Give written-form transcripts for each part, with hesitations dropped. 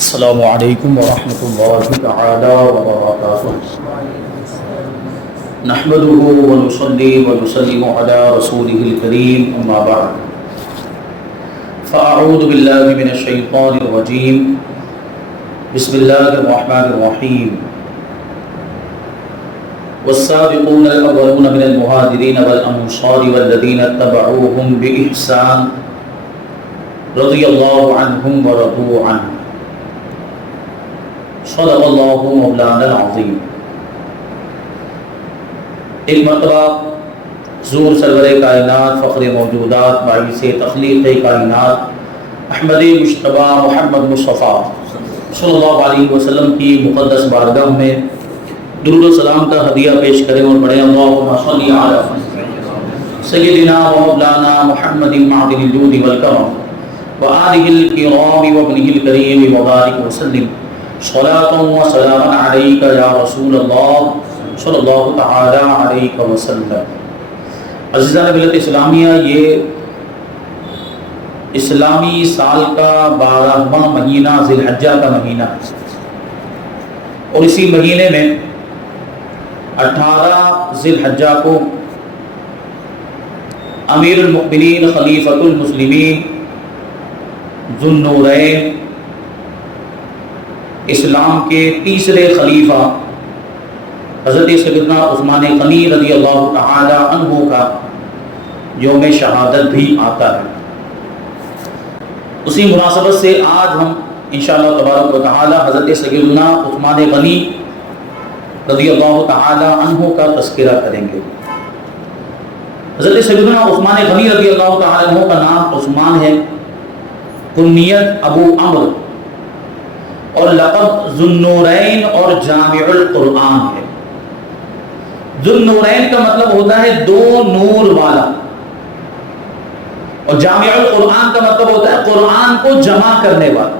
السلام علیکم ورحمۃ اللہ تعالی وبرکاتہ نحمده ونصلي ونسلم على رسوله الكريم اما بعد فاعوذ بالله من الشیطان الرجیم بسم اللہ الرحمن الرحیم والسابقون الاولون من المهاجرین والانصار والذین اتبعوهم بإحسان رضی اللہ عنہم ورضوا عنہ صدق اللہ مولانا العظیم۔ ایک مرتبہ حضور سرور کائنات فخر موجودات باعث تخلیق کائنات احمد مجتبی محمد مصطفیٰ صلی اللہ علیہ وسلم کی مقدس بارگاہ میں درود و سلام کا ہدیہ پیش کریں اور پڑھیں اللہم صلی علی سیدنا و مولانا محمد معدن الجود والکرم وآلہ الکرام وابنہ الکریم وبارک وسلم صلاۃ و سلام علیک یا رسول اللہ صلی اللہ تعالی علیہ وسلم۔ عزیزان ملت اسلامیہ، یہ اسلامی سال کا 12واں مہینہ ذی الحجہ کا مہینہ ہے، اور اسی مہینے میں 18 ذی الحجہ کو امیر المؤمنین خلیفۃ المسلمین ذو النورین اسلام کے تیسرے خلیفہ حضرت سیدنا عثمان غنی رضی اللہ تعالی عنہ کا یوم شہادت بھی آتا ہے۔ اسی مناسبت سے آج ہم انشاءاللہ تبارک و تعالی حضرت سیدنا عثمان غنی رضی اللہ تعالی عنہ کا تذکرہ کریں گے۔ حضرت سیدنا عثمان غنی رضی اللہ تعالی عنہ کا نام عثمان ہے، کنیت ابو عمرو اور لقب ذو النورین اور جامع القرآن ہے۔ ذو النورین کا مطلب ہوتا ہے دو نور والا، اور جامع القرآن کا مطلب ہوتا ہے قرآن کو جمع کرنے والا،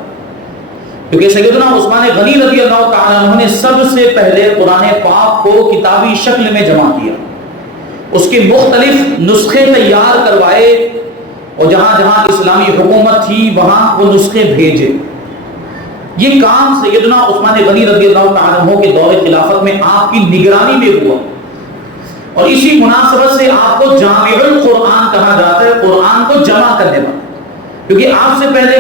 کیونکہ سیدنا عثمان غنی رضی اللہ تعالی عنہ نے سب سے پہلے قرآن پاک کو کتابی شکل میں جمع کیا، اس کے مختلف نسخے تیار کروائے، اور جہاں جہاں اسلامی حکومت تھی وہاں وہ نسخے بھیجے۔ یہ کام سیدنا عثمان غنی رضی اللہ تعالی عنہ کے دور خلافت میں آپ کی نگرانی میں ہوا، اور اسی مناسبت سے آپ کو جامع القرآن کہا جاتا ہے، قرآن کو جمع کرنے والا، کیونکہ آپ سے پہلے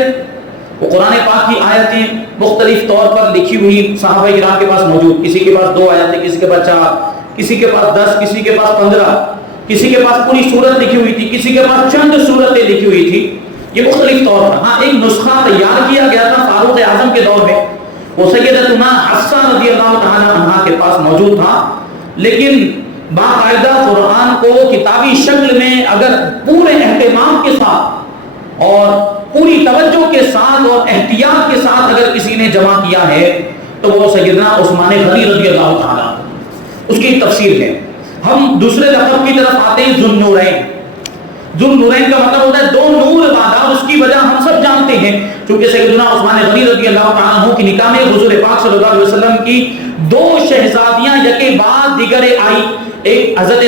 وہ قرآن پاک کی آیتیں مختلف طور پر لکھی ہوئی صحابہ کرام کے پاس موجود، کسی کے پاس 2 آیتیں، کسی کے پاس 4، کسی کے پاس 10، کسی کے پاس 15، کسی کے پاس پوری سورت لکھی ہوئی تھی، کسی کے پاس چند سورتیں لکھی ہوئی تھی، یہ مختلف طور پر۔ ہاں، ایک نسخہ تیار کیا گیا تھا فاروق اعظم کے دور میں، وہ سیدتنا حفصہ رضی اللہ تعالی عنہا کے پاس موجود تھا، لیکن باقاعدہ قرآن کو کتابی شکل میں اگر پورے اہتمام کے ساتھ اور پوری توجہ کے ساتھ اور احتیاط کے ساتھ اگر کسی نے جمع کیا ہے تو وہ سیدنا عثمان غنی رضی اللہ تعالی عنہ۔ اس کی ایک تفسیر ہے۔ ہم دوسرے لقب کی طرف آتے ہیں، ذو النورین۔ ذو النورین کا مطلب ہوتا ہے دو نور والا، اور اس کی وجہ ہم سب جانتے ہیں، چونکہ سیدنا عثمان غنی رضی اللہ تعالی عنہ کی نکاح میں حضور پاک صلی اللہ علیہ وسلم کی 2 شہزادیاں یکے بعد دیگر آئی، ایک حضرت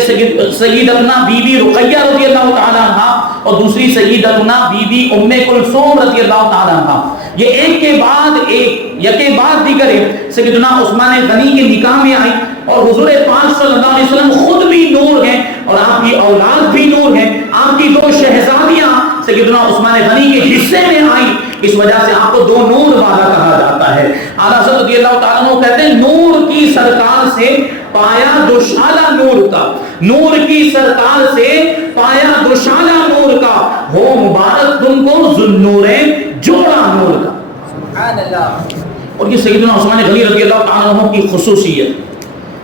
سیدتنا بی بی رقیہ رضی اللہ تعالی عنہ اور دوسری سیدتنا بی بی ام کلثوم رضی اللہ تعالی عنہ۔ یہ ایک کے بعد ایک، یکے بعد دیگر سیدنا عثمان غنی کے نکاح میں آئی، اور حضور پاک صلی اللہ علیہ وسلم خود بھی نور ہیں اور آپ کی اولاد بھی نور ہیں، آپ کی 2 شہزادیاں سیدنا عثمان غنی کے حصے میں آئی، اس وجہ سے آپ کو 2 نور والا کہا جاتا ہے۔ اعلیٰ حضرت رضی اللہ تعالیٰ عنہ کہتے ہیں نور کی سرکار سے پایا دوشالہ نور کا، نور کی سرکار سے پایا دوشالہ نور کا، ہو مبارک تم کو ذو النورین جوڑا نور کا۔ سبحان اللہ۔ اور یہ سیدنا عثمان غنی رضی اللہ تعالیٰ عنہ کی خصوصیت،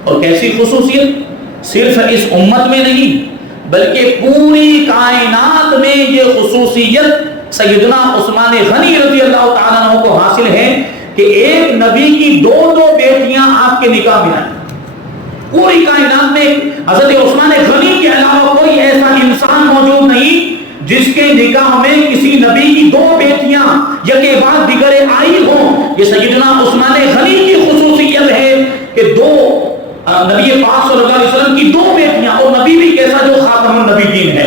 اور کیسی خصوصیت؟ صرف اس امت میں نہیں بلکہ پوری کائنات میں یہ خصوصیت سیدنا عثمان غنی رضی اللہ تعالیٰ عنہ کو حاصل ہے کہ ایک نبی کی 2 بیٹیاں آپ کے نکاح میں آئیں۔ پوری کائنات میں حضرت عثمان غنی کے علاوہ کوئی ایسا انسان موجود نہیں جس کے نکاح میں کسی نبی کی 2 بیٹیاں یکے بعد دیگر آئی ہوں۔ یہ سیدنا عثمان غنی کی خصوصیت ہے کہ 2 نبی پاک صلی اللہ علیہ وسلم کی 2 بیٹیاں، اور نبی بھی کیسا جو خاتم النبیین ہے،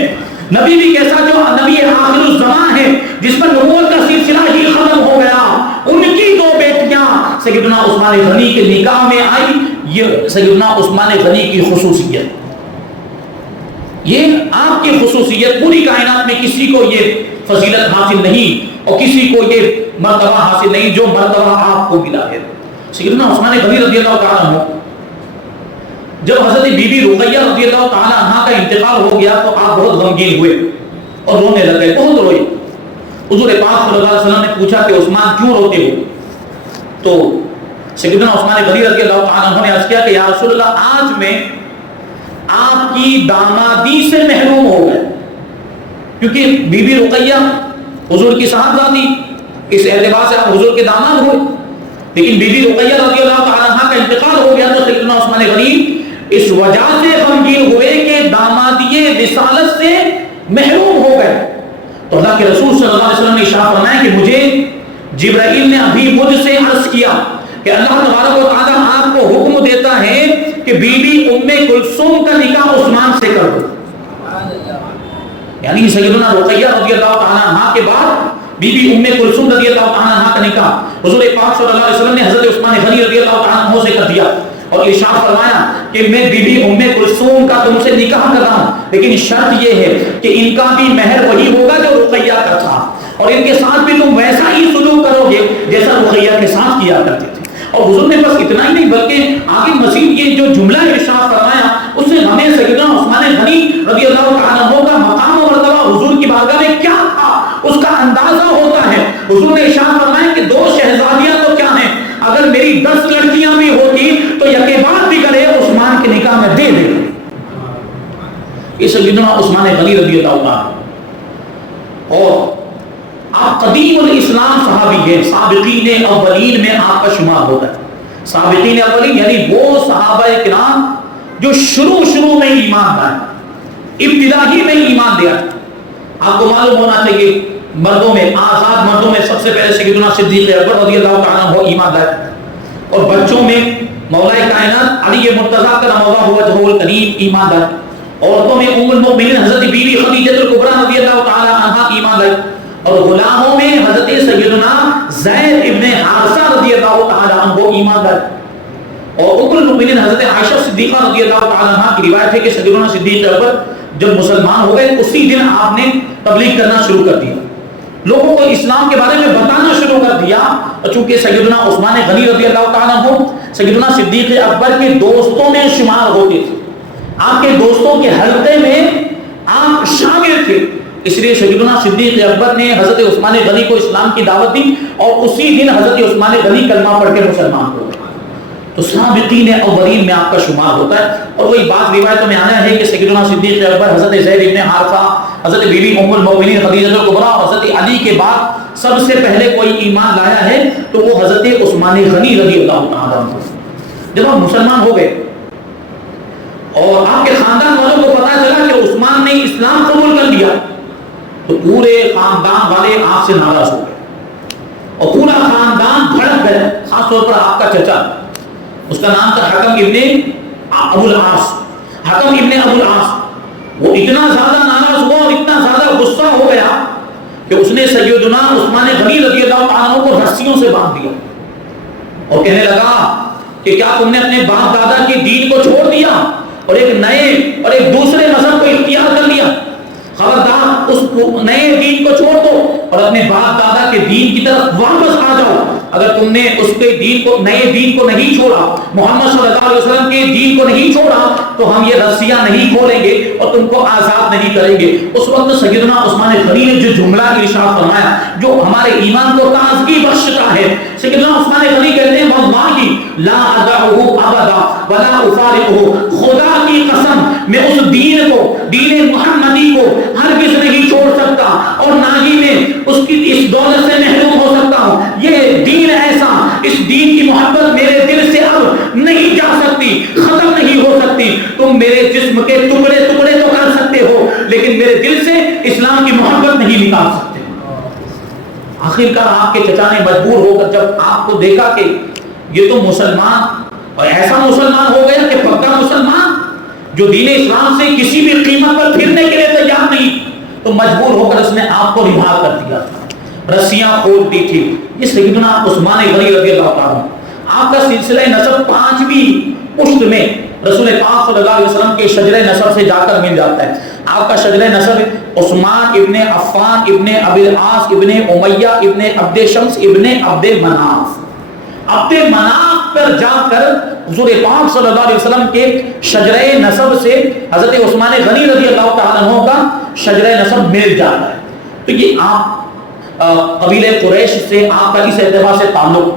نبی بھی کیسا جو نبی آخر الزمان ہے، جس پر نبوت کا سلسلہ ہی ختم ہو گیا، ان کی 2 سیدنا عثمان غنی کے نکاح میں آئی، یہ سیدنا عثمان غنی کی خصوصیت، یہ آپ کی خصوصیت، پوری کائنات میں کسی کو یہ فضیلت حاصل نہیں اور کسی کو یہ مرتبہ حاصل نہیں جو مرتبہ آپ کو ملا ہے۔ سیدنا عثمان غنی رضی اللہ تعالیٰ عنہ، جب حضرت بی بی رقیہ رضی اللہ تعالیٰ عنہ کا انتقال ہو گیا تو آپ بہت غمگین ہوئے اور رونے لگے، بہت روئے۔ حضور پاک صلی اللہ علیہ وسلم نے پوچھا کہ عثمان کیوں روتے ہو؟ تو سیدنا عثمان غنی رضی اللہ تعالیٰ عنہ نے عرض کیا کہ یا رسول اللہ، آج میں آپ کی دامادی سے محروم ہو گئے، کیونکہ بی بی رقیہ حضور کی صاحبزادی، اس اعتبار سے آپ حضور کے داماد ہوئے، لیکن بی بی رقیہ رضی اللہ تعالیٰ عنہ کا انتقال ہو گیا تو سیدنا عثمان غنی اس وجہ سے غمگین ہوئے کہ دامادی رسالت سے محروم ہو گئے۔ تو اللہ کے رسول صلی اللہ علیہ وسلم نے ارشاد فرمایا کہ مجھے جبرائیل نے ابھی مجھ سے عرض کیا کہ اللہ تبارک و تعالیٰ آپ کو حکم دیتا ہے کہ بی بی ام کلثوم کا نکاح عثمان سے کر دو، یعنی سیدنا رقیہ رضی اللہ تعالیٰ عنہ کے بعد بی بی ام کلثوم رضی اللہ تعالیٰ عنہ کا نکاح حضور پاک صلی اللہ علیہ وسلم نے حضرت عثمان غنی رضی اللہ تعالیٰ عنہ سے کر دیا اور ارشاد فرمایا کہ میں بی بی ام کلثوم کا تم سے نکاح کر رہا ہوں، لیکن شرط یہ ہے کہ ان کا بھی مہر وہی ہوگا جو رقیہ کا تھا، اور ان کے ساتھ بھی تم ویسا ہی سلوک کرو گے جیسا رقیہ کے ساتھ کیا کرتے تھے۔ اور حضور نے بس اتنا ہی نہیں بلکہ آگے مزید یہ جو جملہ ارشاد فرمایا اس سے ہمیں سیدنا عثمان غنی رضی اللہ تعالیٰ عنہ کا مقام و مرتبہ حضور کی بارگاہ میں کیا تھا اس کا اندازہ ہوتا ہے۔ حضور نے ارشاد فرمایا کہ 2 شہزادیاں تو کیا ہیں، اگر میری 10 لڑکیاں بھی ہوتی تو یکے بعد بھی کرے عثمان کے نکاح میں دے دے۔ یہ سیدنا عثمان غنی رضی اللہ تعالیٰ، اور آپ قدیم الاسلام صحابی ہیں، سابقین اولین میں آپ کا شمار ہوتا ہے۔ سابقین اولین یعنی وہ صحابہ کرام جو شروع میں ایمان لائے، ابتدائی میں ایمان دیا۔ آپ کو معلوم ہونا چاہیے مردوں میں، آزاد مردوں میں سب سے پہلے سیدنا صدیق اکبر رضی اللہ تعالیٰ عنہ ایمان لائے، اور بچوں میں مولا کائنات علی مرتضیٰ کرم اللہ وجہہ الکریم ایمان لائے، عورتوں میں ام المؤمنین حضرت بی بی خدیجہ الکبریٰ رضی اللہ تعالیٰ عنہا ایمان لائے، اور غلاموں میں حضرت سیدنا زید ابن حارثہ رضی اللہ تعالیٰ عنہ ایمان لائے، اور ام المؤمنین حضرت عائشہ صدیقہ رضی اللہ تعالیٰ عنہ کی روایت ہے کہ سیدنا صدیق اکبر جب مسلمان ہو گئے اسی دن آپ نے تبلیغ کرنا شروع کر دیا، لوگوں کو اسلام کے بارے میں بتانا شروع کر دیا، اور چونکہ سیدنا عثمان غنی رضی اللہ تعالیٰ عنہ سیدنا صدیق اکبر کے دوستوں میں شمار ہوتے تھے، آپ کے دوستوں کے حلقے میں آپ شامل تھے، اس لیے سیدنا صدیق اکبر نے حضرت عثمان غنی کو اسلام کی دعوت دی اور اسی دن حضرت عثمان غنی کلمہ پڑھ کے مسلمان ہو گئے۔ تو سابقین اولین میں آپ کا شمار ہوتا ہے، اور وہی بات روایتوں میں آنا ہے کہ سیدنا صدیق اکبر حضرت زید ابن حارثہ، حضرت بی بی ام المؤمنین خدیجہ الکبریٰ اور حضرت علی کے بعد سب سے پہلے کوئی ایمان لایا ہے تو وہ حضرت عثمان غنی رضی اللہ تعالیٰ عنہ۔ جب آپ مسلمان ہو گئے اور آپ کے خاندان والوں کو پتا چلا کہ عثمان نے اسلام قبول کر لیا تو پورے خاندان والے آپ سے ناراض ہو گئے اور پورا خاندان بھڑک گئے، خاص طور پر آپ کا چچا، اس کا نام تھا حکم ابن ابو العاص، حکم ابن ابو العاص، وہ اتنا زیادہ ناراض ہوا اور اتنا زیادہ غصہ ہو گیا کہ اس نے سیدنا عثمان غنی رضی اللہ عنہ کو رسیوں سے باندھ دیا اور کہنے لگا کہ کیا تم نے اپنے باپ دادا کے دین کو چھوڑ دیا اور ایک نئے اور ایک دوسرے مذہب کو اختیار کر لیا؟ خبردار اس نئے دین کو چھوڑ دو اور اپنے باپ دادا کے دین کی طرف واپس آ جاؤ۔ اگر تم نے اس کے دین کو، نئے دین کو نہیں چھوڑا، محمد صلی اللہ علیہ وسلم کے دین کو نہیں چھوڑا تو ہم یہ رسیاں نہیں کھولیں گے اور تم کو آزاد نہیں کریں گے۔ اس وقت سیدنا عثمان غنی نے جو جملہ ارشاد فرمایا جو ہمارے ایمان کو تازگی بخشتا ہے، سیدنا عثمان غنی کہتے ہیں واللہ لا ادعہ ابدا ولا افارقہ، خدا کی قسم میں اس دین کو، دین محمدی کو ہرگز نہیں چھوڑ سکتا اور نہ ہی میں اس کی اس دولت سے محروم ہو سکتا ہوں۔ یہ دین ایسا، اس دین کی محبت میرے دل سے اب نہیں جا سکتی، ختم نہیں ہو سکتی۔ تم میرے جسم کے ٹکڑے ٹکڑے تو کر سکتے ہو لیکن میرے دل سے اسلام کی محبت نہیں نکال سکتے۔ آخرکار آپ کے چچا نے مجبور ہو کر جب آپ کو دیکھا کہ یہ تو مسلمان اور ایسا مسلمان ہو گیا کہ پکا مسلمان جو دین اسلام سے کسی بھی قیمت پر پھرنے کے لیے تیار نہیں، تو مجبور ہو کر اس نے آپ کو رہا کر دیا تھا، رسیاں کھول دی تھی۔ یہ سیدنا عثمان غنی رضی اللہ تعالیٰ آپ کا سلسلہ نسب 5ویں پشت میں رسول پاک صلی اللہ علیہ وسلم کے شجرہ نسب سے جا کر مل جاتا ہے. آپ کا شجرہ نسب عثمان ابن عفان ابن ابی العاص ابن امیہ ابن عبد شمس ابن عبد مناف. عبد مناف پر جا کر حضور پاک صلی اللہ علیہ وسلم کے شجرہ نسب سے حضرت عثمان غنی رضی اللہ تعالیٰ عنہ کا شجرہ نسب مل جاتا ہے. تو یہ آپ قبیلہ قریش سے آپ کا اس اعتبار سے تعلق.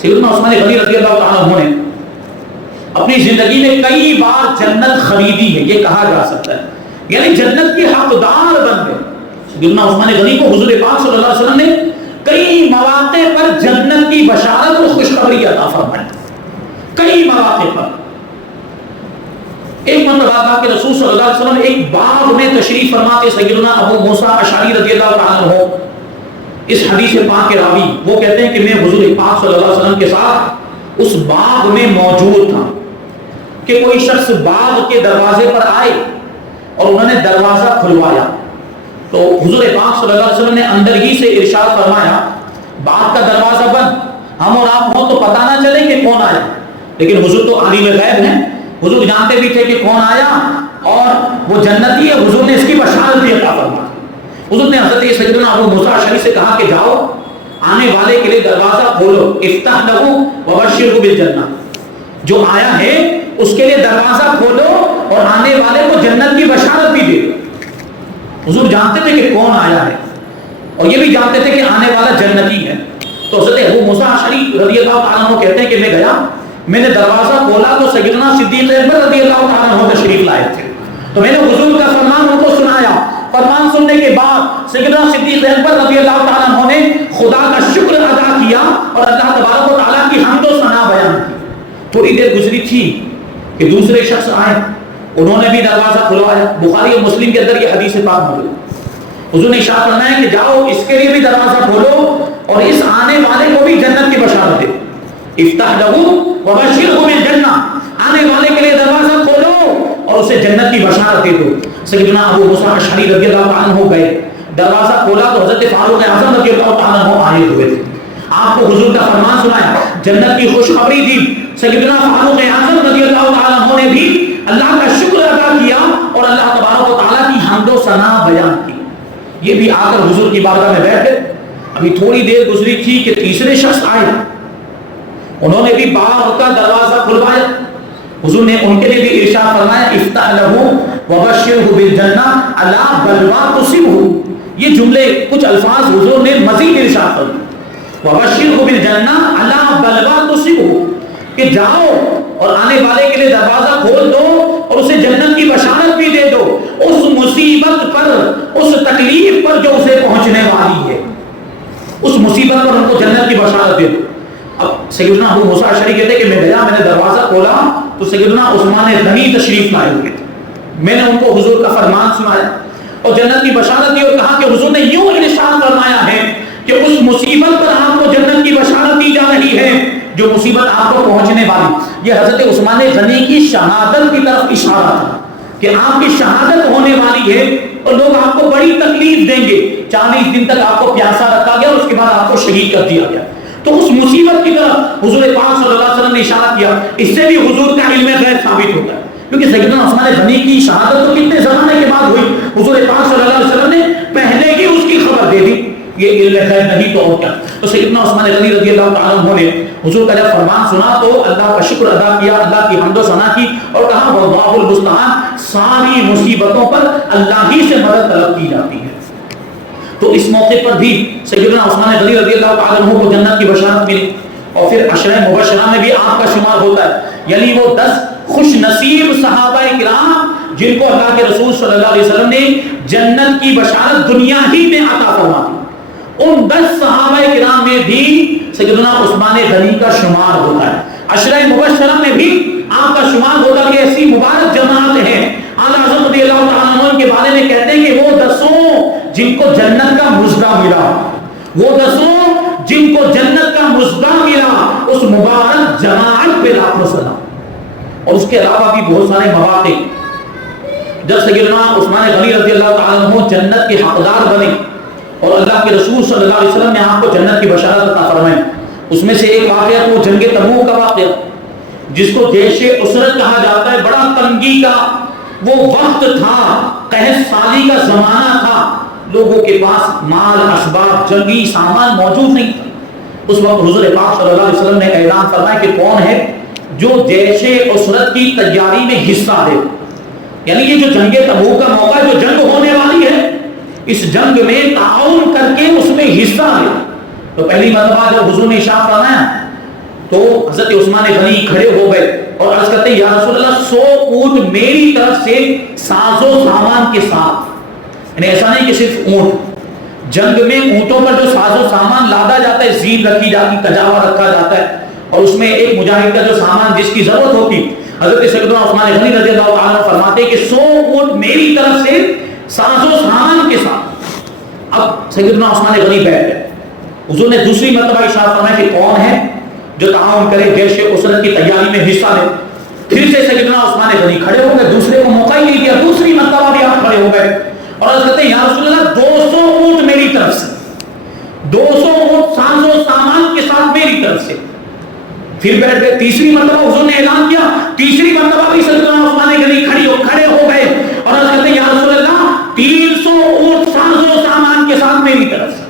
سیدنا عثمان غنی رضی اللہ تعالیٰ عنہ نے اپنی زندگی میں کئی بار جنت خریدی ہے، یہ کہا جا سکتا ہے، یعنی جنت کے حقدار بن گئے. سیدنا عثمان غنی کو حضور پاک صلی اللہ علیہ وسلم نے کئی مواقع پر جنت کی بشارت اور خوشخبری عطا فرمائی. کئی مواقع پر. ایک مرتبہ اللہ کے رسول صلی اللہ علیہ وسلم ایک باغ میں تشریف فرما کے سیدنا ابو موسیٰ اشعری رضی اللہ تعالیٰ عنہ اس حدیث پاک کے راوی وہ کہتے ہیں کہ میں حضور پاک صلی اللہ علیہ وسلم کے ساتھ اس باغ میں موجود تھا کہ کوئی شخص باغ کے دروازے پر آئے اور انہوں نے دروازہ کھلوایا. تو حضور پاک صلی اللہ علیہ وسلم نے اندر ہی سے ارشاد فرمایا باغ کا دروازہ بند، ہم اور آپ ہوں تو پتہ نہ چلے کہ کون آیا. لیکن حضور تو عالم غیب ہیں، حضور جانتے بھی تھے کہ کون آیا اور وہ جنتی ہے. حضور نے اس کی بشارت بھی عطا فرمائی. حضور نے حضرت سیدنا ابو موسیٰ اشعری سے کہا کہ جاؤ آنے والے کے لیے دروازہ کھولو، افتح لہو وبشرہ بالجنہ. جو آیا ہے اس کے لیے دروازہ کھولو اور آنے والے کو جنت کی بشارت بھی دے دو. حضور جانتے تھے کہ کون آیا ہے اور یہ بھی جانتے تھے کہ آنے والا جنتی ہے. تو حضرت ابو موسیٰ اشعری رضی اللہ تعالیٰ عنہ کہتے ہیں کہ میں گیا، میں نے دروازہ کھولا تو سیدنا صدیق اکبر رضی اللہ تعالیٰ عنہ تشریف لائے تھے. تو میں نے حضور کا فرمان ان کو سنایا. فرمان سننے کے بعد سیدنا صدیق اکبر رضی اللہ تعالیٰ عنہ نے خدا کا شکر ادا کیا اور اللہ تبارک و تعالیٰ کی حمد و ثنا بیان کی. تھوڑی دیر گزری تھی کہ دوسرے شخص آئے، انہوں نے بھی دروازہ کھلوایا. بخاری اور مسلم کے اندر یہ حدیث پاک موجود ہے. حضور نے ارشاد فرمایا کہ جاؤ اس کے لیے بھی دروازہ کھولو اور اس آنے والے کو بھی جنت کی بشارت دے. افتح لہو وبشرہ بالجنہ، آنے والے کے لیے دروازہ کھولو اور اسے جنت کی بشارت دے دو. سیدنا ابو موسیٰ اشعری رضی اللہ تعالیٰ عنہ گئے، دروازہ کھولا تو حضرت فاروق اعظم رضی اللہ تعالیٰ عنہ آئے ہوئے تھے. آپ کو حضور کا فرمان سنایا، جنت کی خوشخبری دی. سیدنا فاروق اعظم رضی اللہ تعالیٰ عنہ نے بھی اللہ کا شکر ادا کیا اور اللہ تبارک و تعالیٰ کی حمد و ثنا بیان کی. یہ بھی آ کر حضور کی بارگاہ میں بیٹھے. ابھی تھوڑی دیر گزری تھی کہ تیسرے شخص آئے، انہوں نے بھی باغ کا دروازہ کھلوایا. حضور نے ان کے لیے بھی ارشاد فرمایا افتح لہو وبشرہ بالجنہ الا بلوا تصبہ. یہ جملے کچھ الفاظ حضور نے مزید ارشاد فرمائے وبشرہ بالجنہ الا بلوا تصبہ، کہ جاؤ اور آنے والے کے لیے دروازہ کھول دو اور اسے جنت کی بشارت بھی دے دو اس مصیبت پر، اس تکلیف پر جو اسے پہنچنے والی ہے، اس مصیبت پر ان کو جنت کی بشارت دے دو. اب سیدنا ابو موسیٰ اشعری کہتے ہیں کہ میں گیا، میں نے دروازہ کھولا تو سیدنا عثمان غنی تشریف لائے ہوئے تھے. میں نے ان کو حضور کا فرمان سنایا اور جنت کی بشارت دی اور کہا کہ حضور نے یوں ارشاد فرمایا ہے کہ اس مصیبت پر آپ کو جنت کی بشارت دی جا رہی ہے جو مصیبت آپ کو پہنچنے والی. یہ حضرت عثمان غنی کی شہادت کی طرف اشارہ تھا کہ آپ کی شہادت ہونے والی ہے اور لوگ آپ کو بڑی تکلیف دیں گے. 40 دن تک آپ کو پیاسا رکھا گیا اور اس کے بعد آپ کو شہید کر دیا گیا. تو اس مصیبت کی طرف حضور پاک صلی اللہ علیہ وسلم نے اشارہ کیا. اس سے بھی حضور کا علم غیب ثابت ہوتا ہے کیونکہ سیدنا عثمان غنی کی شہادت تو کتنے زمانے کے بعد ہوئی. حضور پاک صلی اللہ علیہ وسلم نے پہلے ہی اس کی خبر دے دی. یہ علم غیب نہیں تو اور کیا. تو سیدنا عثمان غنی رضی اللہ تعالیٰ عنہ نے حضور کا جب فرمان سنا تو اللہ کا شکر ادا کیا، اللہ کی حمد و ثنا کی اور کہا واللہ المستعان، ساری مصیبتوں پر اللہ ہی سے مدد طلب کی جاتی ہے. تو اس موقع پر بھی سیدنا عثمان غنی رضی اللہ تعالیٰ عنہ کو جنت کی بشارت ملی. اور پھر عشرہ مبشرہ میں بھی آپ کا شمار ہوتا ہے، یعنی وہ 10 خوش نصیب صحابہ کرام جن کو اللہ کے رسول صلی اللہ علیہ وسلم نے جنت کی بشارت دنیا ہی میں عطا فرما دی. ان 10 صحابہ کرام میں بھی سیدنا عثمان غنی کا شمار ہوتا ہے. عشرہ مبشرہ میں بھی آپ کا شمار ہوتا ہے کہ ایسی مبارک جماعت ہیں. اعلیٰ حضرت رضی اللہ تعالیٰ عنہ کے بارے میں کہتے ہیں کہ وہ 10 جن کو جنت کا مژدہ ملا، وہ 10 جن کو جنت کا مژدہ ملا، اس مبارک جماعت پہ لاکھ سلام. اور اس کے علاوہ بھی بہت سارے مواقع جب سیدنا عثمان غنی رضی اللہ تعالیٰ عنہ جنت کے حقدار بنے اور اللہ کے رسول صلی اللہ علیہ وسلم نے آپ کو جنت کی بشارت عطا فرمائی. اس میں سے ایک واقعہ تو جنگ تبوک کا واقعہ، جس کو جیش اسرت کہا جاتا ہے. بڑا تنگی کا وہ وقت تھا، قحط سالی کا زمانہ تھا، لوگوں کے پاس مال اسباب جنگی سامان موجود نہیں تھا. اس وقت حضور پاک صلی اللہ علیہ وسلم نے اعلان فرمایا کہ کون ہے جو جیش اسرت کی تیاری میں حصہ لے. یعنی یہ جو جنگ تبوک کا موقع ہے، جو جنگ ہونے والی ہے، اس جنگ میں تعاون کر کے اس میں حصہ لے. تو پہلی مرتبہ جب حضور نے ارشاد فرمایا تو حضرت عثمان غنی کھڑے ہو گئے اور عرض کرتے ہیں یا رسول اللہ 100 اونٹ میری طرف سے ساز و سامان کے ساتھ. یعنی ایسا نہیں کہ صرف اونٹ، جنگ میں اونٹوں پر جو ساز و سامان لادا جاتا ہے، زین رکھی جاتی، کجاوا رکھا جاتا ہے، اور اس میں ایک مجاہد کا جو سامان جس کی ضرورت ہوتی، حضرت سیدنا عثمان غنی رضی اللہ تعالیٰ عنہ فرماتے ہیں کہ 100 اونٹ میری طرف سے ساز و سامان کے ساتھ. اب سیدنا عثمان غنی بیٹھ گئے. حضور نے دوسری مرتبہ ارشاد فرمایا کہ کون ہے جو تعاون کرے جیش اسرت کی تیاری میں حصہ لے. پھر سے سیدنا عثمان غنی کھڑے ہو گئے، دوسرے کو موقع ہی نہیں دیا، دوسری مرتبہ بھی آپ کھڑے ہو گئے اور عرض کرتے ہیں یا رسول اللہ 200 اونٹ میری طرف سے، 200 اونٹ ساز و سامان کے ساتھ میری طرف سے. پھر بیٹھ گئے. تیسری مرتبہ حضور نے اعلان کیا، تیسری مرتبہ بھی سیدنا عثمان غنی کھڑے ہو گئے اور عرض کرتے ہیں یا رسول اللہ 300 اونٹ ساز و سامان کے ساتھ میری طرف سے.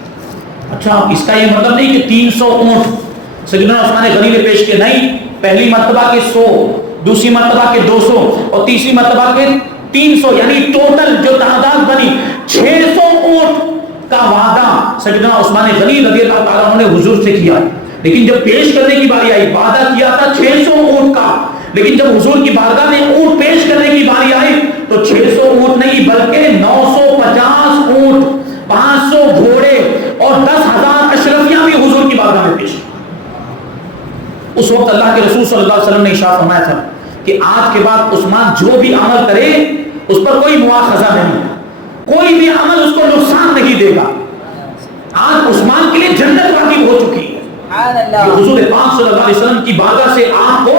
اچھا، اس کا یہ مطلب نہیں کہ 300 اونٹ سیدنا عثمان غنی نے پیش کیے، نہیں، پہلی مرتبہ کے 100، دوسری مرتبہ کے 200 اور تیسری مرتبہ کے 300، یعنی ٹوٹل جو تعداد بنی 600 اونٹ کا وعدہ سیدنا عثمان غنی رضی اللہ تعالیٰ عنہ نے حضور سے کیا. لیکن جب پیش کرنے کی باری آئی، وعدہ کیا تھا 600 اونٹ کا، لیکن جب حضور کی بارگاہ میں اونٹ پیش کرنے کی باری آئی تو 600 اونٹ نہیں بلکہ 950 اونٹ، 500 گھوڑے اور 10,000 اشرفیاں بھی حضور کی بارگاہ میں پیش. اس وقت اللہ کے رسول صلی اللہ علیہ وسلم نے ارشاد فرمایا تھا کہ آج کے بعد عثمان جو بھی عمل کرے اس پر کوئی مواخذہ نہیں، کوئی بھی عمل اس کو نقصان نہیں دے گا. آج عثمان کے لیے جنت واقع ہو چکی ہے. حضور پاک صلی اللہ علیہ وسلم کی بارگاہ سے آپ کو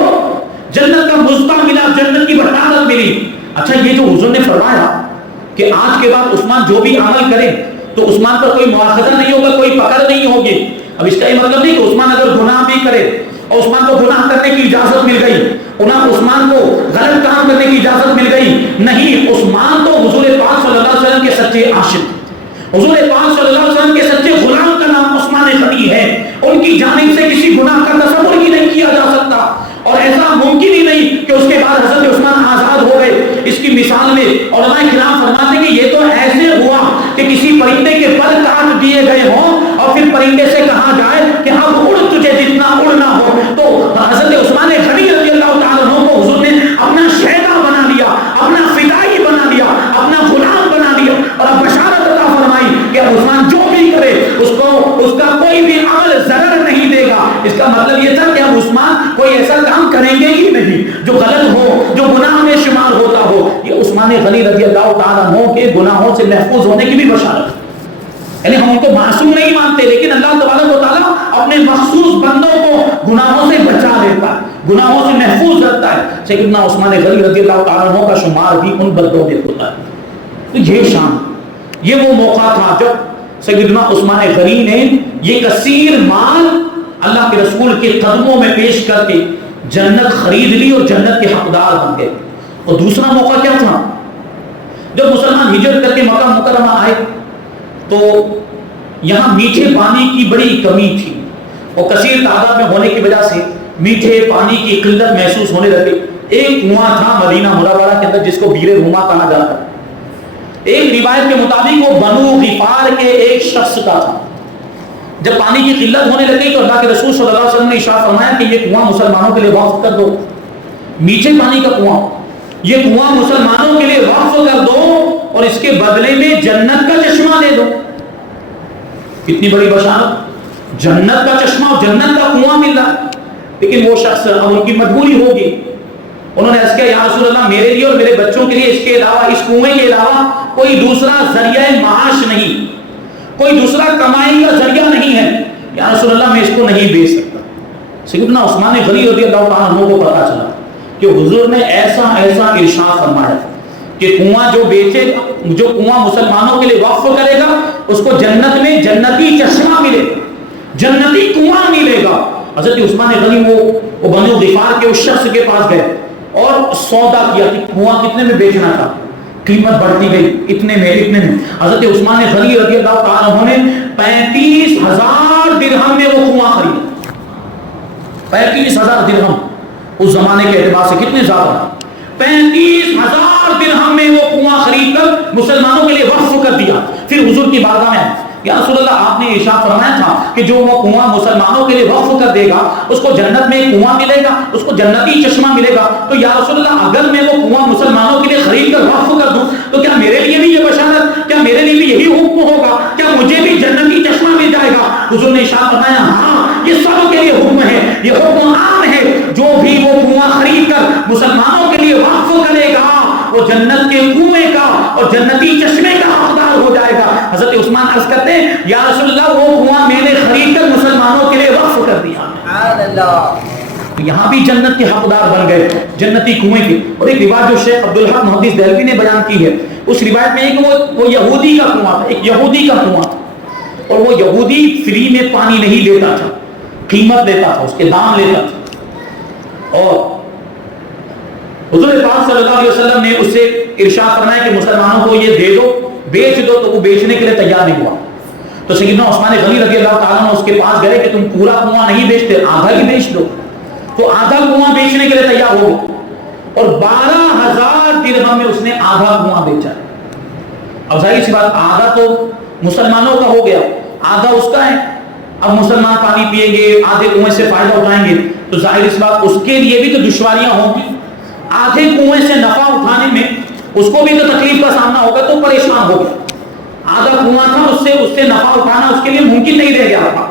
جنت کا مزدہ ملا، جنت کی بشارت ملی. اچھا، یہ جو حضور نے فرمایا کہ آج کے بعد عثمان جو بھی عمل کرے تو عثمان پر کوئی مواخذہ نہیں ہوگا، کوئی پکڑ نہیں ہوگی. اب اس کا یہ مطلب نہیں کہ عثمان اگر گناہ بھی کرے اور عثمان کو گناہ کرنے کی اجازت مل گئی، عثمان کو غلط کام کرنے کی اجازت مل گئی، نہیں. عثمان تو حضور پاک صلی اللہ علیہ وسلم کے سچے عاشق، حضور پاک صلی اللہ علیہ وسلم کے سچے غلام کا نام عثمان غنی ہے. ان کی جانب سے کسی گناہ کا تصور ہی نہیں کیا جا سکتا اور ایسا ممکن ہی نہیں کہ اس کے بعد حضرت عثمان آزاد ہو گئے. اس کی مثال میں علماء کرام فرماتے ہیں کہ یہ تو ایسے ہوا کہ کسی پرندے کے پر کاٹ دیے گئے ہوں اور پھر پرندے سے کہا جائے کہ اب اڑ تجھے جتنا اڑنا ہو. تو حضرت عثمان غنی رضی اللہ تعالیٰ عنہ کو حضور نے اپنا شہدا بنا لیا، اپنا فدائی بنا لیا، اپنا غلام بنا لیا اور اب بشارت عطا فرمائی کہ عثمان جو بھی کرے اس کا کوئی بھی عمل ضرر نہیں دے گا. اس کا مطلب یہ تھا کہ اب عثمان کوئی ایسا کام کریں گے ہی نہیں جو غلط ہو، جو گناہ میں شمار ہوتا ہو. یہ عثمان غنی رضی اللہ تعالیٰ عنہ کے گناہوں سے محفوظ ہونے کی بھی بشارت. یعنی ہم ان کو معصوم نہیں مانتے، لیکن اللہ تبارک و تعالیٰ اپنے مخصوص بندوں کو گناہوں سے بچا لیتا ہے، گناہوں سے محفوظ رکھتا ہے. سیدنا عثمان غنی رضی اللہ تعالیٰ عنہ کا شمار بھی ان بندوں میں ہوتا ہے. تو یہ شان، یہ وہ موقع تھا جب سیدنا عثمان غنی نے یہ کثیر مال اللہ کے رسول کے قدموں میں پیش کر کے جنت خرید لی اور جنت کے حقدار بن گئے. اور دوسرا موقع کیا تھا؟ جب مسلمان ہجرت کر کے مکہ مکرمہ آئے تو یہاں میٹھے پانی کی بڑی کمی تھی اور کثیر تعداد میں ہونے کی وجہ سے میٹھے پانی کی قلت محسوس ہونے لگی. ایک کنواں تھا مدینہ منورہ کے اندر جس کو بیر روما کہا جاتا ہے. ایک روایت کے مطابق وہ بنو غفار کے ایک شخص کا تھا. جب پانی کی قلت ہونے لگی تو اللہ کے رسول صلی اللہ علیہ وسلم نے ارشاد فرمایا کہ یہ کنواں مسلمانوں کے لیے وقف کر دو، میٹھے پانی کا کنواں، یہ کنواں مسلمانوں کے لیے وقف کر دو اور اس کے بدلے میں جنت کا چشمہ دے دو. کتنی بڑی بشارت، جنت کا چشمہ اور جنت کا کنواں مل رہا. لیکن وہ شخص، اب ان کی مجبوری ہوگی، انہوں نے عرض کیا یا رسول اللہ میرے لیے اور میرے بچوں کے لیے اس کے علاوہ، اس کنویں کے علاوہ کوئی دوسرا ذریعہ معاش نہیں، کوئی دوسرا کمائی کا ذریعہ نہیں ہے. یا رسول اللہ میں اس کو نہیں بیچ سکتا. سیدنا عثمان غنی رضی اللہ تعالیٰ عنہ کو پتا چلا کہ حضور نے ایسا ارشاد فرمایا کہ کنواں جو بیچے، جو کنواں مسلمانوں کے لیے وقف کرے گا اس کو جنت میں جنتی چشمہ ملے گا، جنتی کنواں ملے گا. حضرت عثمان غنی وہ بنو غفار کے اس شخص کے پاس گئے اور سودا کیا کہ کنواں کتنے میں بیچنا تھا. قیمت بڑھتی گئی، اتنے میں. حضرت عثمان غنی رضی اللہ تعالیٰ عنہ نے 35,000 درہم میں وہ کنواں خریدا. 35,000 درہم اس زمانے کے اعتبار سے کتنے زیادہ. 35,000 درہم میں وہ کنواں خرید کر مسلمانوں کے لیے وقف کر دیا. پھر حضور کی بارگاہ میں یا رسول اللہ آپ نے ارشاد فرمایا تھا کہ جو وہ کنواں مسلمانوں کے لیے وقف کر دے گا اس کو جنت میں ایک کنواں ملے گا، اس کو جنتی چشمہ ملے گا. تو یا رسول اللہ اگر میں وہ کنواں مسلمانوں کے لیے خرید کر وقف کر دوں تو کیا میرے لیے بھی یہ بشارت، کیا میرے لیے بھی یہی حکم ہوگا، کیا مجھے بھی جنتی چشمہ مل جائے گا؟ حضور نے ارشاد فرمایا ہاں یہ سب کے لیے حکم ہے، یہ حکم عام ہے. جو بھی وہ کنواں خرید کر مسلمانوں کے لیے وقف کرے گا وہ جنت کے کنویں کا اور جنتی چشمے کا حقدار ہو جائے گا. حضرت عثمان عرض کرتے ہیں یا رسول اللہ وہ کنواں میں نے خرید کر مسلمانوں کے لیے وقف کر دیا. سبحان اللہ. یہاں بھی جنت کے حقدار بن گئے جنتی کنویں کے. اور ایک روایت جو شیخ عبدالحق محدث دہلوی نے بیان کی ہے اس روایت میں ہے کہ وہ یہودی کا کنواں تھا، ایک یہودی کا کنواں تھا اور وہ یہودی فری میں پانی نہیں لیتا تھا، قیمت لیتا تھا، اس کے دام لیتا تھا. اور حضور پاک صلی اللہ علیہ وسلم نے اس سے ارشاد فرمایا کہ مسلمانوں کو یہ دے دو، بیچ دو. تو وہ بیچنے کے لیے تیار نہیں ہوا. تو سیدنا عثمان غنی رضی اللہ تعالیٰ عنہ اس کے پاس گئے کہ تم پورا کنواں نہیں بیچتے، آدھا ہی بیچ دو. تو آدھا کنواں بیچنے کے لیے تیار ہو گئے اور 12,000 درہم میں اس نے آدھا کنواں بیچا. اب ظاہر سی بات آدھا تو مسلمانوں کا ہو گیا، آدھا اس کا ہے. اب مسلمان پانی پیئیں گے، آدھے کنویں سے فائدہ اٹھائیں گے تو ظاہر سی بات اس کے لیے بھی تو دشواریاں ہوں گی. آدھے کنویں سے نفع اٹھانے میں اس کو بھی تو تکلیف کا سامنا ہوگا تو پریشان ہو گیا. آدھا کنواں تھا اس سے نفع اٹھانا اس کے لیے ممکن نہیں رہ گیا تھا،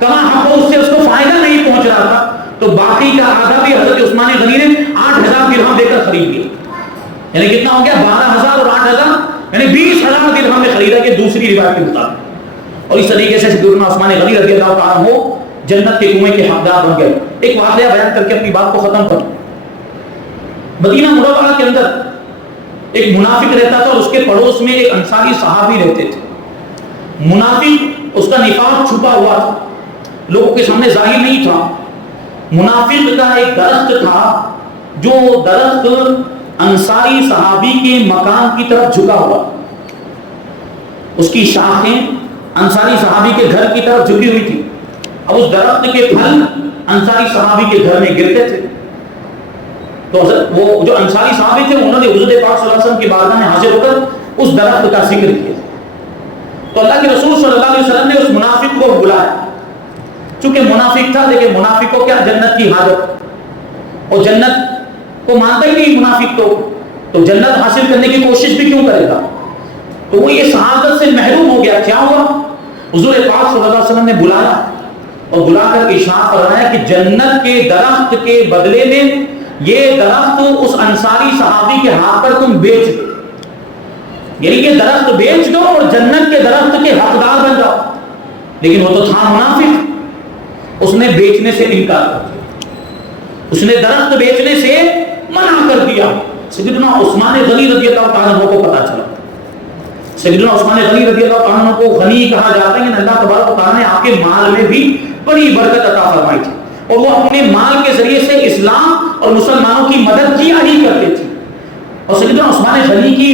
کہاں حق اس سے اس کو فائدہ نہیں پہنچ رہا تھا. تو باقی کا آدھا بھی حضرت عثمان غنی نے 8,000 درہم دے کر خرید لیا. یعنی کتنا ہو گیا 12,000 اور 8,000 یعنی 20,000 درہم میں خریدا کہ دوسری روایت کے مطابق. اور اس طریقے سے سیدنا عثمان غنی رضی اللہ تعالیٰ عنہ جنت کے کنویں کے حقدار بن گئے. ایک واقعہ بیان کر کے اپنی بات کو ختم کروں. مدینہ منورہ کے اندر ایک منافق رہتا تھا اور اس کے پڑوس میں ایک انصاری صحابی رہتے تھے. منافق اس کا نفاق چھپا ہوا تھا، لوگوں کے سامنے ظاہر نہیں تھا. منافق کا ایک درخت تھا جو درخت انصاری صحابی کے مکان کی طرف جھکا ہوا، اس کی شاخیں انصاری صحابی کے گھر کی طرف جھکی ہوئی تھی. اب اس درخت کے پھل انصاری صحابی کے گھر میں گرتے تھے. تو وہ جو انصاری صحابی تھے انہوں نے حضور پاک صلی اللہ علیہ وسلم کی بارگاہ میں حاضر ہو کر اس درخت کا ذکر کیا. تو اللہ کے رسول صلی اللہ علیہ وسلم نے اس منافق کو بلایا. چونکہ منافق تھا لیکن منافق کو کیا جنت کی حاجت، اور جنت کو مانتا ہی نہیں منافق تو جنت حاصل کرنے کی کوشش بھی کیوں کرے گا. تو وہ یہ سعادت سے محروم ہو گیا. کیا ہوا؟ حضور پاک صلی اللہ علیہ وسلم نے بلایا اور بلا کر ارشاد فرمایا کہ جنت کے درخت کے بدلے میں یہ درخت اس انصاری صحابی کے ہاتھ پر تم بیچ دو. یعنی یہ درخت بیچ دو اور جنت کے درخت کے حقدار بن جاؤ. لیکن وہ تو تھا منافق، اس نے بیچنے سے انکار کر دیا، اس نے درخت بیچنے سے منع کر دیا. سیدنا عثمان غنی رضی اللہ تعالیٰ عنہ کو پتا چلا. سیدنا عثمان غنی رضی اللہ تعالیٰ عنہ کو غنی کہا جاتا ہے کہ اللہ تبارک و تعالیٰ نے آپ کے مال میں بھی بڑی برکت عطا فرمائی تھی اور وہ اپنے مال کے ذریعے سے اسلام اور مسلمانوں کی مدد کیا ہی کرتے تھے. اور سیدنا عثمان غنی کی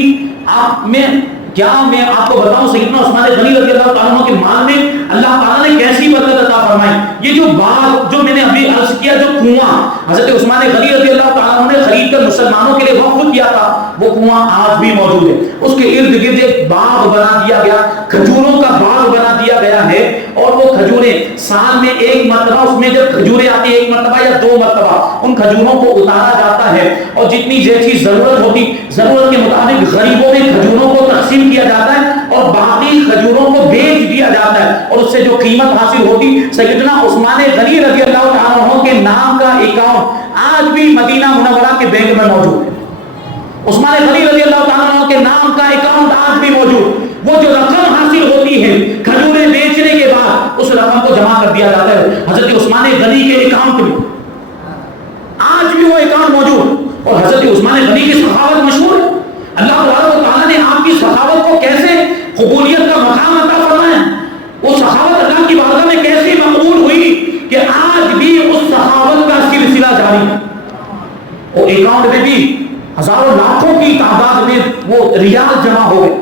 میں آپ کو بتاؤں سیدنا عثمان غنی رضی اللہ تعالیٰ عنہ کے مال میں اللہ تعالیٰ نے کیسی برکت عطا فرمائی. یہ جو باغ جو میں نے ابھی عرض کیا، جو کنواں حضرت عثمان غنی رضی اللہ تعالیٰ عنہ نے خرید کر مسلمانوں کے لیے وقف کیا تھا، وہ کنواں آج بھی موجود ہے. اس کے ارد گرد ایک باغ بنا دیا گیا، کھجوروں کا باغ بنا دیا گیا ہے. اور وہ کھجوریں سال میں ایک مرتبہ، اس میں جب کھجوریں آتی ہیں ایک مرتبہ یا 2 مرتبہ ان کھجوروں کو اتارا جاتا ہے اور جتنی جیسی ضرورت ہوتی ضرورت کے مطابق غریبوں میں کھجوروں کو تقسیم کیا جاتا ہے اور باقی کھجوروں کو بیچ دیا جاتا ہے. اور اس سے جو قیمت حاصل ہوتی سیدنا عثمان غنی رضی اللہ تعالیٰ عنہ کے نام کا اکاؤنٹ آج بھی مدینہ منورہ کے بینک میں موجود ہے. عثمان غنی رضی اللہ تعالیٰ عنہ کے نام کا اکاؤنٹ آج بھی موجود. وہ جو رقم حاصل ہوتی ہے کھجوریں بیچنے کے بعد اس رقم کو جمع کر دیا جاتا ہے حضرت عثمان غنی کے اکاؤنٹ میں. آج بھی وہ اکاؤنٹ موجود. اور حضرت عثمان غنی کی سخاوت مشہور ہے. اللہ تبارک و تعالیٰ نے آپ کی سخاوت کو کیسے قبولیت کا مقام عطا فرمایا. وہ سخاوت اللہ کی بارگاہ میں کیسے مقبول ہوئی کہ آج بھی اکاؤنٹ میں بھی ہزاروں لاکھوں کی تعداد میں وہ ریال جمع ہو گئے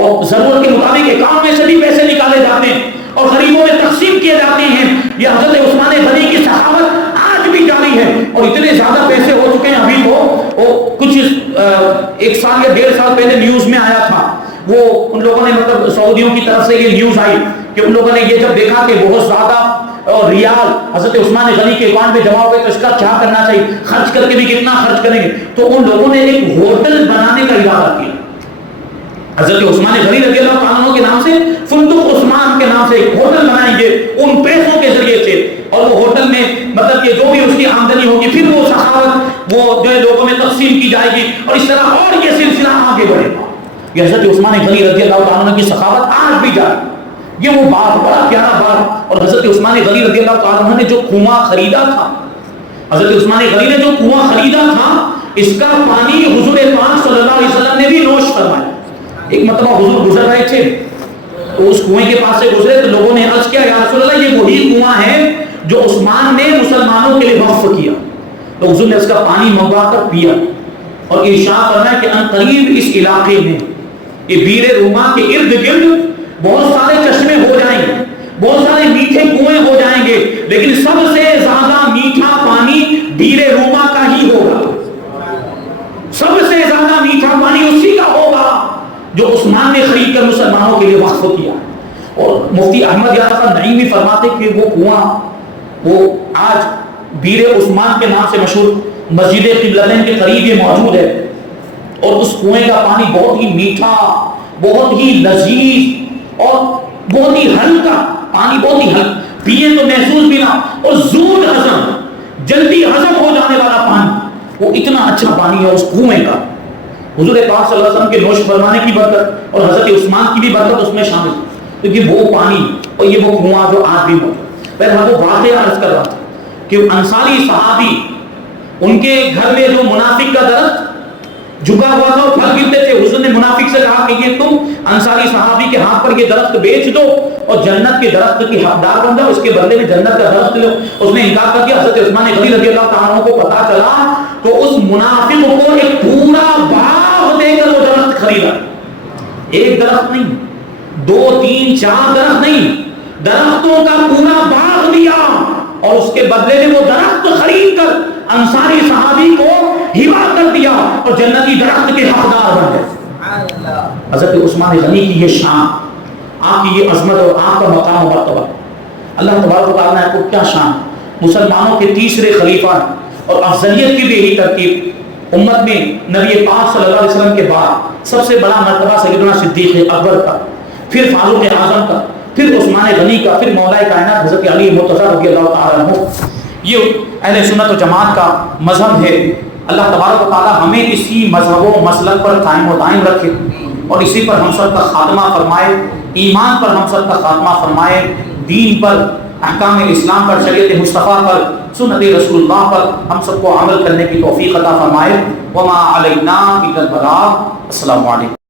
اور ضرورت کے مطابق اکاؤنٹ میں سے بھی پیسے نکالے جاتے ہیں اور غریبوں میں تقسیم کیے جاتے ہیں. یہ حضرت عثمان غنی کی سخاوت آج بھی جاری ہے اور اتنے زیادہ پیسے ہو چکے ہیں. ابھی وہ کچھ ایک سال یا 1.5 سال پہلے نیوز میں آیا تھا, وہ ان لوگوں نے مطلب سعودیوں کی طرف سے یہ نیوز آئی کہ ان لوگوں نے یہ جب دیکھا کہ بہت زیادہ ریال حضرت عثمان غنی کے اکاؤنٹ میں جمع ہو گئے تو اس کا کیا کرنا چاہیے, خرچ کر کے بھی کتنا خرچ کریں گے, تو ان لوگوں نے ایک ہوٹل بنانے کا ارادہ کیا. حضرت عثمان غنی رضی اللہ عنہ کے نام سے فندق عثمان کے نام سے ایک ہوٹل بنائیں گے ان پیسوں کے ذریعے سے, اور وہ ہوٹل میں مطلب کہ جو بھی اس کی آمدنی ہوگی پھر وہ سخاوت وہ جو ہے لوگوں میں تقسیم کی جائے گی اور اس طرح اور یہ سلسلہ آگے بڑھے گا. یہ حضرت عثمان غنی رضی اللہ عنہ کی سخاوت آج بھی جاری. یہ وہ بات بڑا پیارا بات. اور حضرت عثمان غنی رضی اللہ عنہ نے جو کنواں خریدا تھا, حضرت عثمان غنی نے جو کنواں خریدا تھا, اس کا پانی حضور پاک صلی اللہ علیہ وسلم نے بھی نوش فرمایا. ایک مرتبہ حضور گزر رہے تھے تو اس کنویں کے پاس سے گزرے تو لوگوں نے عرض کیا, یا رسول اللہ یہ وہی کنواں ہے جو عثمان نے مسلمانوں کے لیے وقف کیا. تو حضور نے اس کا پانی منگوا کر پیا اور ارشاد فرمایا کہ ان قریب اس علاقے میں یہ بیر روما کے ارد گرد بہت سارے چشمے ہو جائیں گے, بہت سارے میٹھے کنویں ہو جائیں گے, لیکن سب سے زیادہ میٹھا پانی بیر روما کا ہی ہوگا. سب سے زیادہ میٹھا پانی اسی کا ہوگا جو عثمان نے خرید کر مسلمانوں کے لیے وقف کیا. اور مفتی احمد یاسر نعیمی فرماتے کہ وہ کنواں وہ آج بیر عثمان کے نام سے مشہور مسجد قبلتین کے قریب یہ موجود ہے, اور اس کنویں کا پانی بہت ہی میٹھا, بہت ہی لذیذ اور بہت ہی ہلکا پانی, بہت ہی ہلکا, پیے تو محسوس بھی نہ, اور زود ہضم, جلدی ہضم ہو جانے والا پانی, وہ اتنا اچھا پانی ہے اس کنویں کا. حضور پاک صلی اللہ علیہ وسلم کے نوش فرمانے کی برکت اور حضرت عثمان کی بھی برکت اس میں شامل ہے. تو یہ وہ پانی اور یہ وہ کنواں جو آج بھی موجود. پہلے ہم وہ واقعہ عرض کر رہا تھا کہ انصاری صحابی, ان کے گھر میں جو منافق کا درخت جھکا ہوا تھا اور پھل گرتے تھے, حضور نے منافق سے کہا کہ یہ تم انصاری صحابی کے ہاتھ پر یہ درخت بیچ دو اور جنت کے درخت کی حقدار بن جاؤ, اس کے بدلے میں جنت کا درخت لو. اس نے انکار کر دیا. حضرت عثمان غنی رضی اللہ عنہ کو پتا چلا تو اس منافق کو ایک پورا باغ دے کر وہ درخت خریدا. ایک درخت نہیں, 2 3 4 درخت نہیں, درختوں کا پورا باغ دیا اور اس کے بدلے میں وہ درخت خرید کر انصاری صحابی کو ہبا کر دیا اور جنتی درخت کے حقدار بن گئے. حضرت عثمان غنی کی یہ شان, آپ کی یہ عظمت اور آپ کا مقام و مرتبہ, اللہ تبارک و تعالیٰ نے آپ کو کیا شان, مسلمانوں کے تیسرے خلیفہ اور افضلیت کی بھی یہی ترتیب. امت میں نبی پاک صلی اللہ علیہ وسلم کے بعد سب سے بڑا مرتبہ سیدنا صدیق اکبر کا, پھر فاروق اعظم کا, پھر عثمان غنی کا, پھر مولا کائنات حضرت علی مرتضی رضی اللہ تعالیٰ عنہ. یہ اہل سنت و جماعت کا مذہب ہے. اللہ تبارک و تعالیٰ ہمیں اسی مذہب و مسلک پر قائم و دائم رکھے اور اسی پر ہم سب کا خاتمہ فرمائے, ایمان پر ہم سب کا خاتمہ فرمائے, دین پر, احکام اسلام پر, شریعت مصطفیٰ پر, سنت رسول اللہ پر ہم سب کو عمل کرنے کی توفیق عطا فرمائے. وما علینا الا البلاغ. السلام علیکم.